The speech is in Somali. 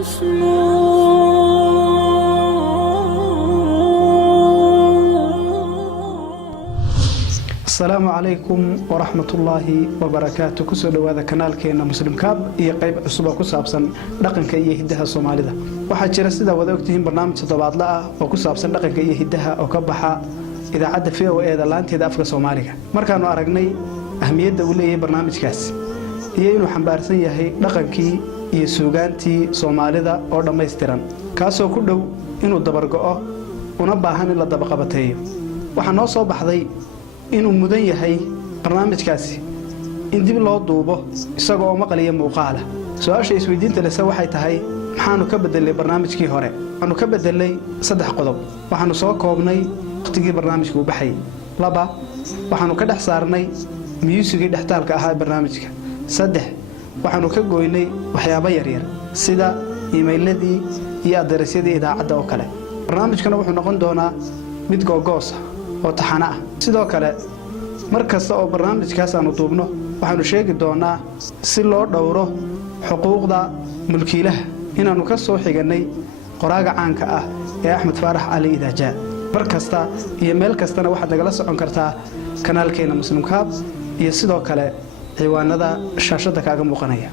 السلام عليكم ورحمة الله وبركاته. كسر هذا كنال كينا مسلم كاب يقيب عصبة كسابسن دقن كي يهدها الصومالية. واحد جلسة وذوقتهم برنامج تبعض لا وكسابسن دقن كي يهدها أو كبحها إذا عد فيه وإذا لانت إذا أفرق الصومالية. مركانو أرجني أهمية دولية برنامج كاس. هي إنه حنبارسية هي دقن كي يسوقانتي صومالية أو لما يسترن. كاسو كله إنه دبرقة ونبهان إلا دبقة بتيه. وحنوصل بحذي inuu mudan yahay barnaamijkaasi in dib loo duubo isagoo maqaliya muuqaala su'aasha isweydiinta leh waxay tahay maxaanu ka bedelay barnaamijkii hore aanu ka bedelay 3 qodob waxaanu soo koobnay waqtigii barnaamijku u baxay 2 waxaanu ka dhex saarnay muusigii dhextaalka ahaa barnaamijka 3 waxaanu ka gooynay waxyaabo yar yar sida email-ladii iyo aderesyadii idaacadda oo kale barnaamijkana wuxuu noqon doonaa mid googoos ah oo taxana ah sidoo kale markasta oo barnaamijkaas aanu duubno waxaanu sheegi doonaa si loo dhowro xuquuqda mulkiilaha inaanu ka soo xiganay qoraaga caanka ah ee Axmed faarax ali idaajaa markasta iyo meel kastana waxaad nagala socon kartaa kanaalkeena muslim kaab iyo sidoo kale ciwaanada shaashada kaaga muuqanaya